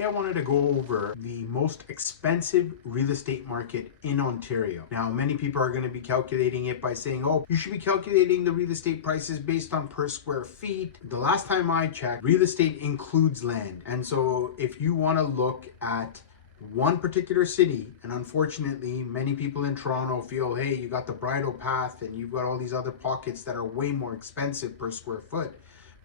Today I wanted to go over the most expensive real estate market in Ontario. Now, many people are going to be calculating it by saying, oh, you should be calculating the real estate prices based on per square feet. The last time I checked, real estate includes land. And so if you want to look at one particular city, and unfortunately many people in Toronto feel, hey, you got the bridle path and you've got all these other pockets that are way more expensive per square foot.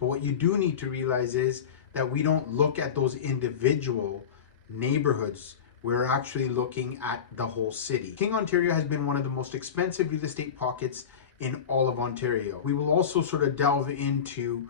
But what you do need to realize is that we don't look at those individual neighborhoods. We're actually looking at the whole city. King, Ontario has been one of the most expensive real estate pockets in all of Ontario. We will also sort of delve into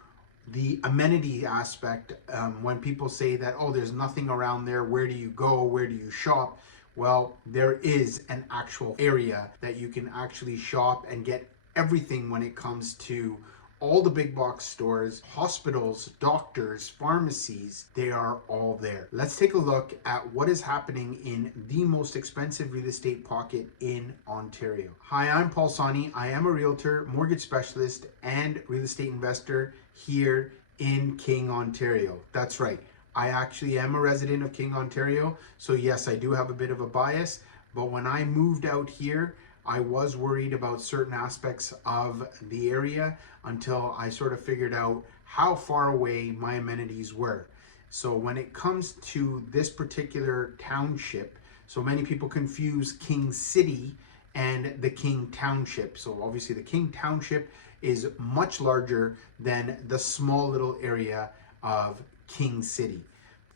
the amenity aspect when people say that, oh, there's nothing around there. Where do you go? Where do you shop? Well, there is an actual area that you can actually shop and get everything when it comes to all the big box stores, hospitals, doctors, pharmacies. They are all there. Let's take a look at what is happening in the most expensive real estate pocket in Ontario. Hi, I'm Paul Sawhney. I am a realtor, mortgage specialist, and real estate investor here in King, Ontario. That's right. I actually am a resident of King, Ontario. So yes, I do have a bit of a bias, but when I moved out here, I was worried about certain aspects of the area until I sort of figured out how far away my amenities were. So when it comes to this particular township, so many people confuse King City and the King Township. So obviously the King Township is much larger than the small little area of King City.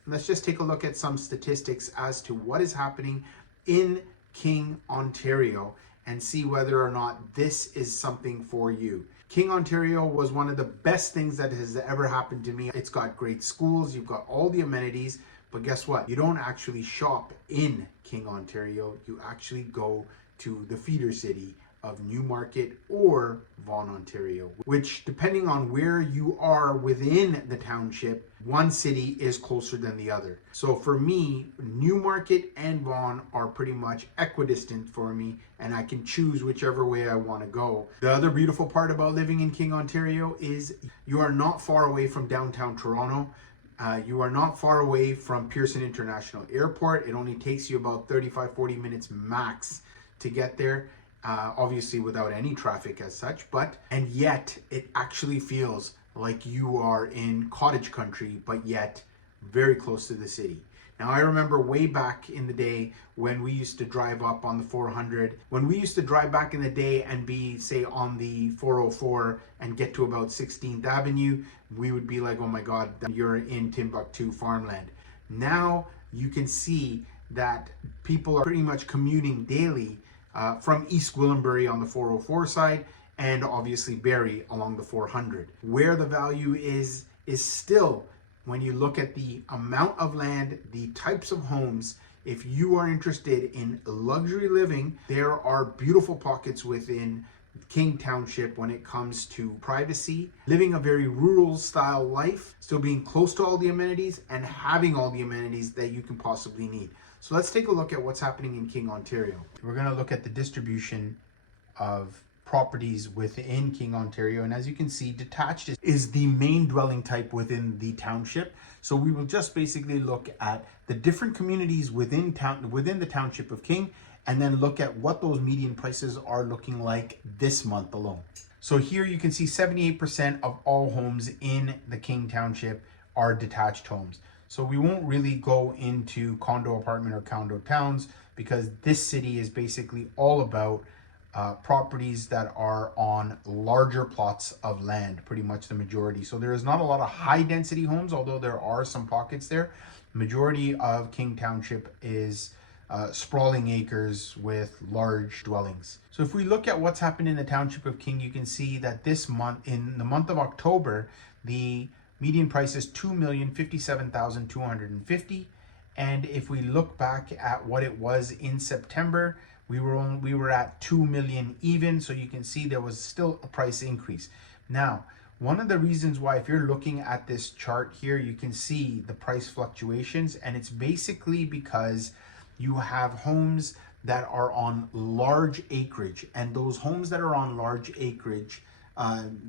Let's just take a look at some statistics as to what is happening in King, Ontario, and see whether or not this is something for you. King, Ontario was one of the best things that has ever happened to me. It's got great schools, you've got all the amenities, but guess what? You don't actually shop in King, Ontario. You actually go to the feeder city of Newmarket or Vaughan, Ontario, which depending on where you are within the township, one city is closer than the other. So for me, Newmarket and Vaughan are pretty much equidistant for me, and I can choose whichever way I want to go. The other beautiful part about living in King, Ontario is you are not far away from downtown Toronto. You are not far away from Pearson International Airport. It only takes you about 35-40 minutes max to get there. Obviously without any traffic as such, and yet it actually feels like you are in cottage country, but yet very close to the city. Now, I remember way back in the day when we used to drive up on the 400, when we used to drive back in the day and be, say, on the 404 and get to about 16th Avenue, we would be like, oh my God, you're in Timbuktu farmland. Now you can see that people are pretty much commuting daily from East Gwillimbury on the 404 side, and obviously Barrie along the 400. Where the value is still, when you look at the amount of land, the types of homes, if you are interested in luxury living, there are beautiful pockets within King Township when it comes to privacy, living a very rural style life, still being close to all the amenities and having all the amenities that you can possibly need. So let's take a look at what's happening in King, Ontario. We're going to look at the distribution of properties within King, Ontario. And as you can see, detached is the main dwelling type within the township. So we will just basically look at the different communities within the township of King, and then look at what those median prices are looking like this month alone. So here you can see 78% of all homes in the King Township are detached homes. So we won't really go into condo, apartment, or condo towns, because this city is basically all about properties that are on larger plots of land, pretty much the majority. So there is not a lot of high density homes, although there are some pockets there. Majority of King Township is sprawling acres with large dwellings. So if we look at what's happened in the township of King, you can see that this month, in the month of October, the median price is $2,057,250. And if we look back at what it was in September, we were at 2 million even. So you can see there was still a price increase. Now, one of the reasons why, if you're looking at this chart here, you can see the price fluctuations, and it's basically because you have homes that are on large acreage, and those homes that are on large acreage,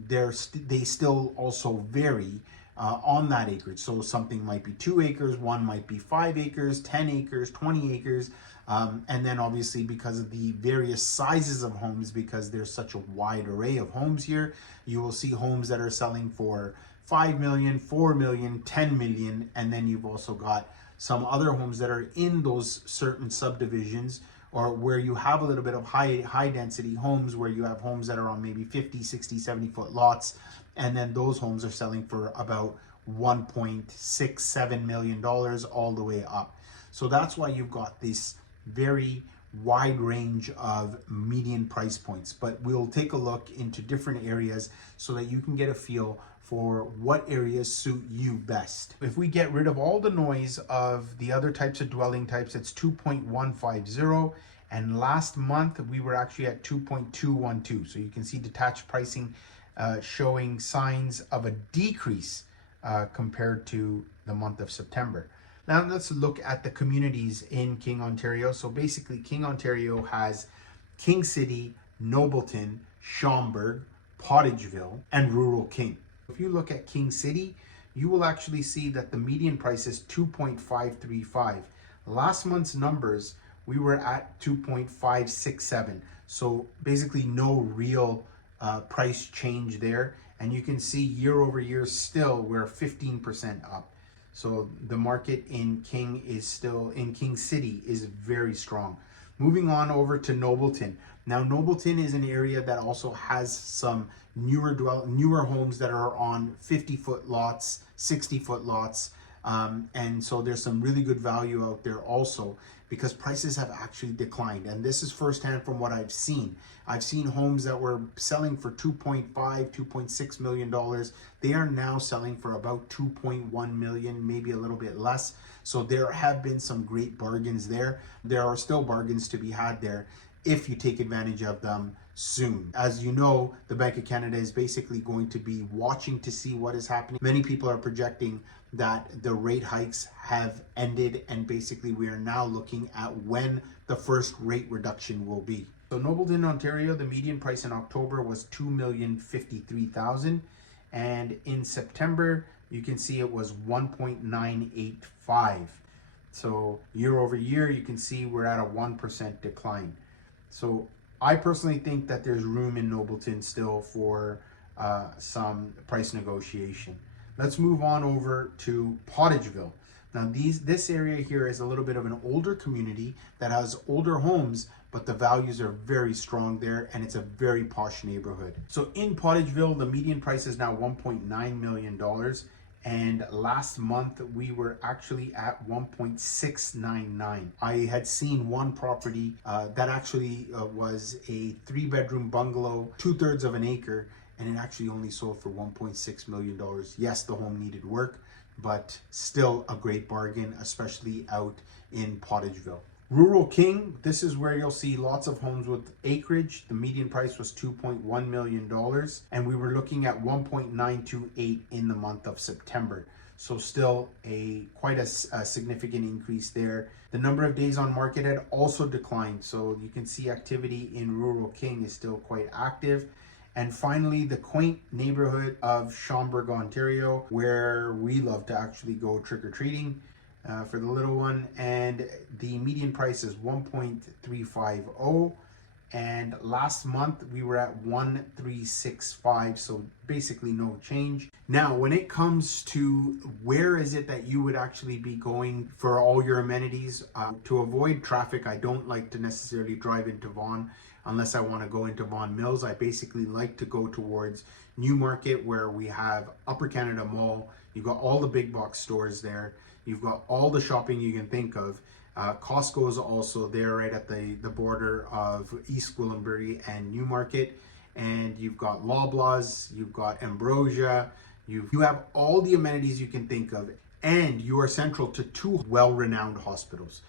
they still also vary on that acreage. So something might be 2 acres, one might be 5 acres, 10 acres, 20 acres. And then obviously because of the various sizes of homes, because there's such a wide array of homes here, you will see homes that are selling for 5 million, 4 million, 10 million. And then you've also got some other homes that are in those certain subdivisions, or where you have a little bit of high density homes, where you have homes that are on maybe 50, 60, 70 foot lots. And then those homes are selling for about $1.67 million all the way up. So that's why you've got this very wide range of median price points. But we'll take a look into different areas so that you can get a feel for what areas suit you best. If we get rid of all the noise of the other types of dwelling types, it's 2.150. And last month we were actually at 2.212. So you can see detached pricing showing signs of a decrease compared to the month of September. Now let's look at the communities in King, Ontario. So basically King, Ontario has King City, Nobleton, Schaumburg, Pottageville, and rural King. If you look at King City, you will actually see that the median price is 2.535. Last month's numbers, we were at 2.567. So basically no real price change there. And you can see year over year still we're 15% up. So the market in King City is very strong. Moving on over to Nobleton. Now Nobleton is an area that also has some newer homes that are on 50-foot lots, 60-foot lots. And so there's some really good value out there also, because prices have actually declined. And this is firsthand from what I've seen. I've seen homes that were selling for $2.5, $2.6 million. They are now selling for about 2.1 million, maybe a little bit less. So there have been some great bargains there. There are still bargains to be had there if you take advantage of them soon. As you know, the Bank of Canada is basically going to be watching to see what is happening. Many people are projecting that the rate hikes have ended, and basically we are now looking at when the first rate reduction will be. So Nobleton, Ontario, the median price in October was $2,053,000, and in September you can see it was 1.985. So year over year you can see we're at a 1% decline. So I personally think that there's room in Nobleton still for some price negotiation. Let's move on over to Pottageville. Now this area here is a little bit of an older community that has older homes, but the values are very strong there, and it's a very posh neighborhood. So in Pottageville, the median price is now $1.9 million. And last month we were actually at 1.699. I had seen one property that actually was a 3-bedroom bungalow, 2/3 of an acre, and it actually only sold for $1.6 million. Yes, the home needed work, but still a great bargain, especially out in Pottageville. Rural King, this is where you'll see lots of homes with acreage. The median price was $2.1 million, and we were looking at 1.928 in the month of September. So still quite a significant increase there. The number of days on market had also declined, so you can see activity in Rural King is still quite active. And finally, the quaint neighborhood of Schaumburg, Ontario, where we love to actually go trick-or-treating for the little one, and the median price is 1.350, and last month we were at 1.365, so basically no change. Now when it comes to where is it that you would actually be going for all your amenities, to avoid traffic, I don't like to necessarily drive into Vaughan unless I want to go into Vaughan Mills. I basically like to go towards Newmarket, where we have Upper Canada Mall. You've got all the big box stores there. You've got all the shopping you can think of. Costco is also there right at the border of East Gwillimbury and Newmarket. And you've got Loblaws, you've got Ambrosia, you have all the amenities you can think of, and you are central to 2 well-renowned hospitals.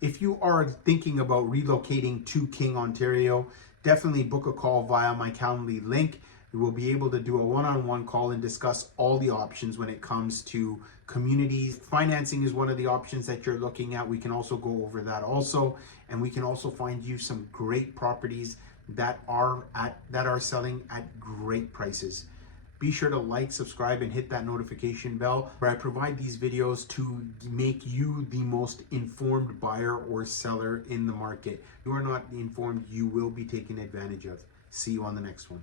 If you are thinking about relocating to King, Ontario, definitely book a call via my Calendly link. We will be able to do a one-on-one call and discuss all the options when it comes to communities. Financing is one of the options that you're looking at. We can also go over that also, and we can also find you some great properties that are selling at great prices. Be sure to like, subscribe, and hit that notification bell, where I provide these videos to make you the most informed buyer or seller in the market. If you are not informed, you will be taken advantage of. See you on the next one.